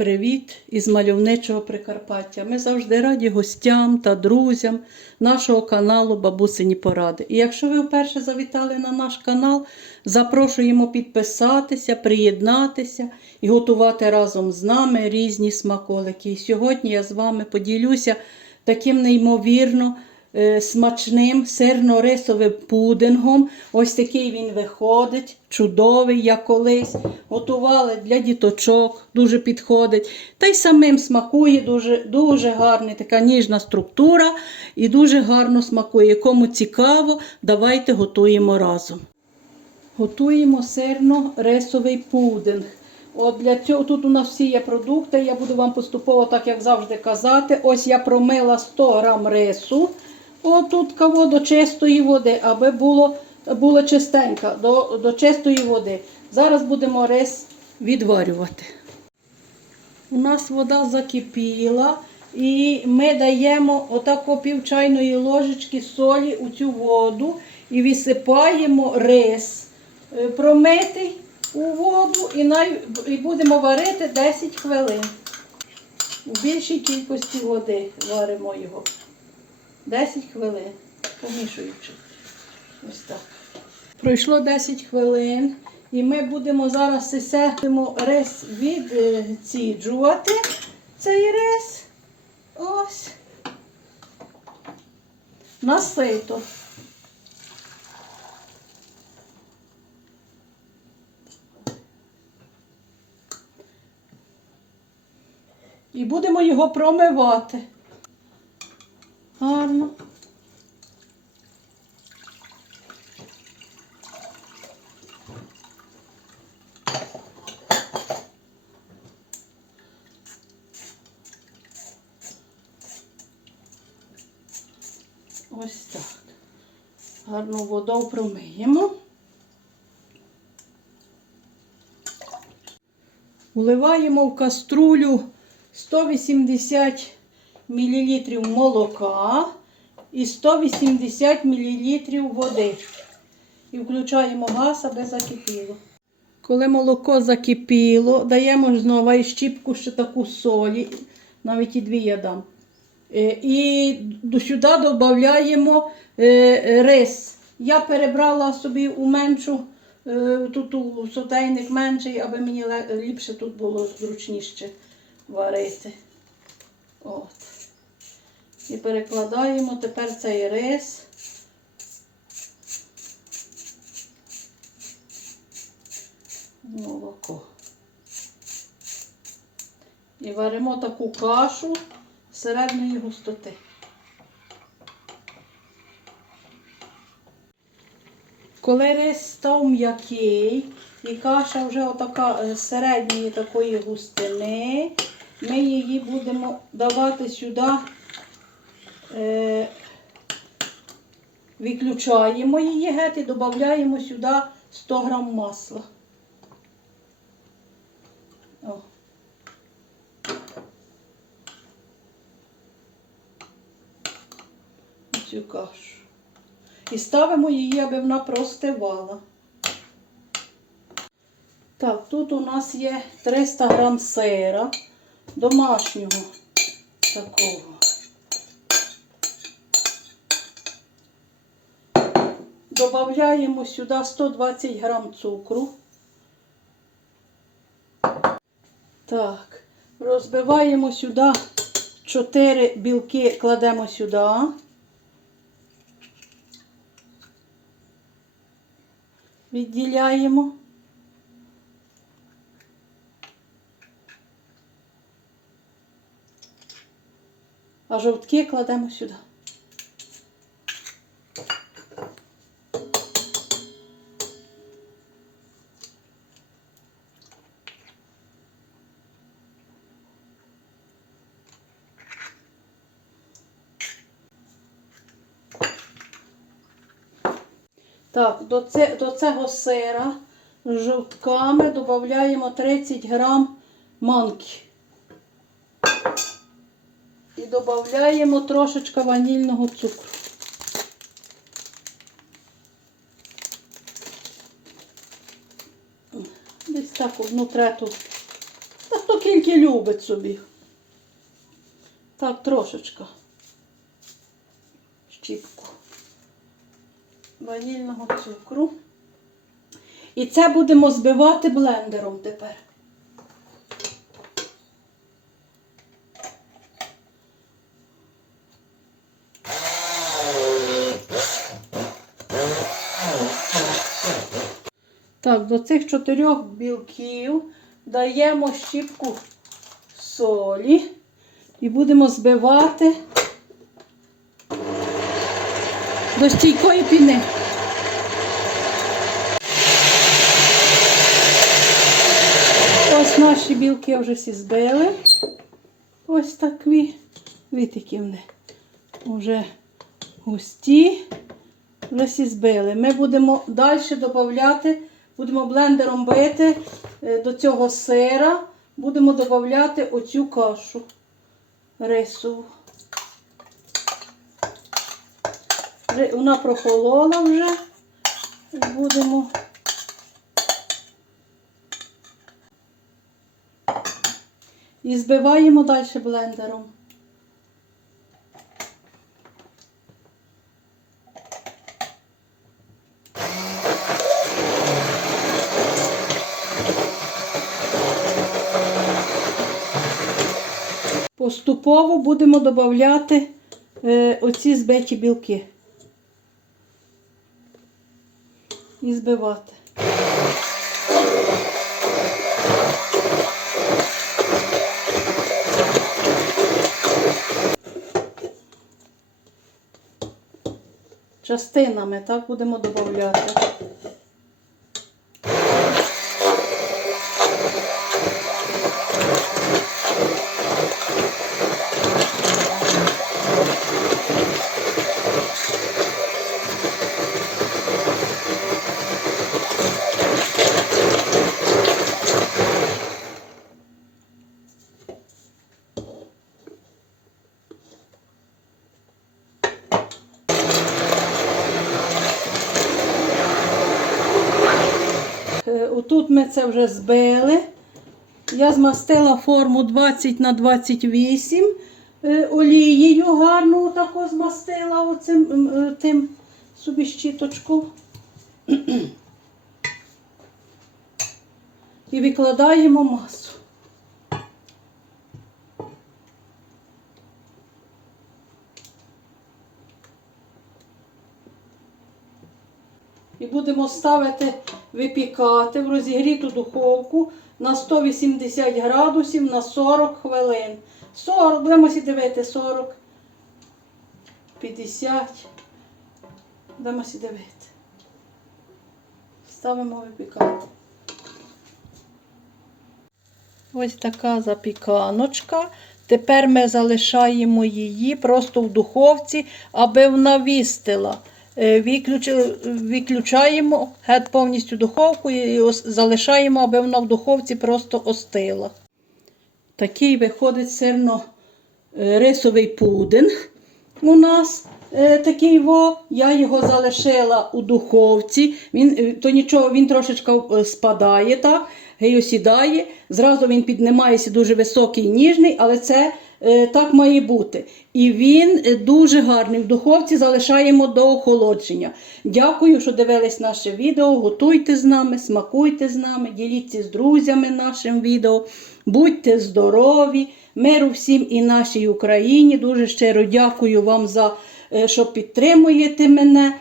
Привіт із мальовничого Прикарпаття. Ми завжди раді гостям та друзям нашого каналу Бабусині Поради. І якщо ви вперше завітали на наш канал, запрошуємо підписатися, приєднатися і готувати разом з нами різні смаколики. І сьогодні я з вами поділюся таким неймовірно смачним сирно-рисовим пудингом. Ось такий він виходить, чудовий, як колись. Готували для діточок, дуже підходить. Та й самим смакує дуже, дуже гарний, така ніжна структура і дуже гарно смакує. Кому цікаво, давайте готуємо разом. Готуємо сирно-рисовий пудинг. От для цього тут у нас всі є продукти. Я буду вам поступово, так як завжди, казати. Ось я промила 100 грам рису. Отут каво до чистої води, аби було, було чистенько, до, до чистої води. Зараз будемо рис відварювати. У нас вода закипіла. І ми даємо отако пів чайної ложечки солі у цю воду і висипаємо рис е, промитий у воду і, най... і будемо варити 10 хвилин. У більшій кількості води варимо його. 10 хвилин, помішуючи. Ось так. Пройшло 10 хвилин. І ми будемо зараз сисятимо рис відціджувати цей рис. Ось. Насито. І будемо його промивати. Гарно. Ось так. Гарно водою промиємо. Вливаємо в каструлю 180 мл молока і 180 мл води. І включаємо газ, аби закипіло. Коли молоко закипіло, даємо знову і щіпку ще таку солі, навіть і дві я дам. Е, І сюди додаємо е, рис. Я перебрала собі у меншу, е, тут у сотейник менший, аби мені ліпше тут було зручніше варити. От. І перекладаємо тепер цей рис. Молоко. І варимо таку кашу середньої густоти. Коли рис став м'який і каша вже отака е, середньої такої густини, ми її будемо давати сюди, е, виключаємо її геть і додаємо сюди 100 грам масла. Цю кашу. І ставимо її, аби вона простивала. Так, тут у нас є 300 грам сира домашнього такого. Добавляємо сюди 120 грам цукру. Так, розбиваємо сюди 4 білки, кладемо сюди. Відділяємо. А жовтки кладемо сюди. Так, до, це, до цього сира з жовтками додаємо 30 грам манки. І додаємо трошечки ванільного цукру. Десь так одну трету. Та 100 скільки любить собі. Так, трошечка. Щіпку ванільного цукру. І це будемо збивати блендером тепер. Так, до цих чотирьох білків даємо щіпку солі і будемо збивати до стійкої піни. Ось наші білки вже всі збили. Ось такі. Вітики вони вже густі. Вже всі збили. Ми будемо далі додати, будемо блендером бити е, до цього сира, будемо додати оцю кашу рисову. Вже- Вона прохолола вже. Будемо. І збиваємо далі блендером. Поступово будемо додати е, оці збиті білки. І збивати. Частинами так будемо додати. Отут ми це вже збили. Я змастила форму 20 на 28 е, олією гарну тако змастила оцим е, тим собі щіточку. І викладаємо масу. І будемо ставити випікати в розігріту духовку на 180 градусів на 40 хвилин. 40, будемо дивити, 40, 50. Будемо дивити. Ставимо випікати. Ось така запіканочка. Тепер ми залишаємо її просто в духовці, аби вона вістила. Е, Виключаємо геть повністю духовку і залишаємо, аби вона в духовці просто остила. Такий виходить сирно-рисовий пудинг у нас. е, Такий во, я його залишила у духовці. Він е, то нічого, він трошечки е, спадає, так, гей осідає. Зразу він піднімається дуже високий, ніжний, але це е, так має бути. І він е, дуже гарний. В духовці залишаємо до охолодження. Дякую, що дивились наше відео. Готуйте з нами, смакуйте з нами, діліться з друзями нашим відео. Будьте здорові, миру всім і нашій Україні. Дуже щиро дякую вам за е, що підтримуєте мене,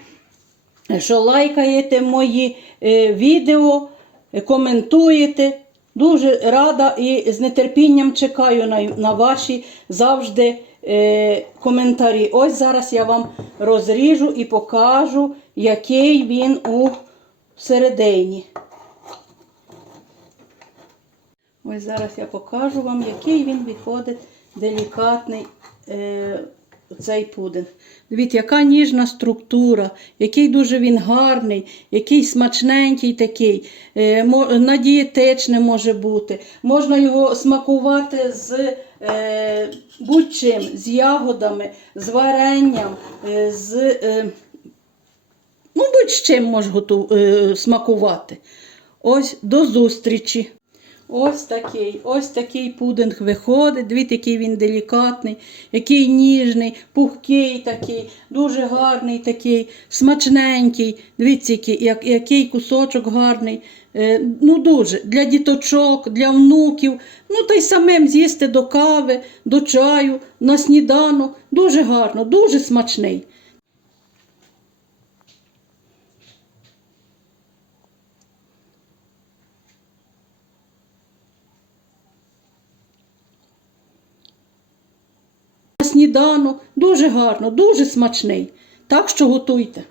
що лайкаєте мої е, відео, е, коментуєте. Дуже рада і з нетерпінням чекаю на, на ваші завжди е, коментарі. Ось зараз я вам розріжу і покажу, який він у середині. Ось зараз я покажу вам, який він виходить делікатний е, цей пудинг. Дивіться, яка ніжна структура, який дуже він гарний, який смачненький такий, е, на дієтичне може бути. Можна його смакувати з е, будь-чим, з ягодами, з варенням, е, з. Ну, будь-чим можеш готу, е, смакувати. Ось до зустрічі. Ось такий, ось такий пудинг виходить. Дивіться, який він делікатний, який ніжний, пухкий такий, дуже гарний такий, смачненький. Дивіться, який, як, який кусочок гарний. Е, ну дуже для діточок, для внуків. Ну та й самим з'їсти до кави, до чаю, на сніданок. Дуже гарно, дуже смачний. На сніданок дуже гарно, дуже смачний. Так що готуйте.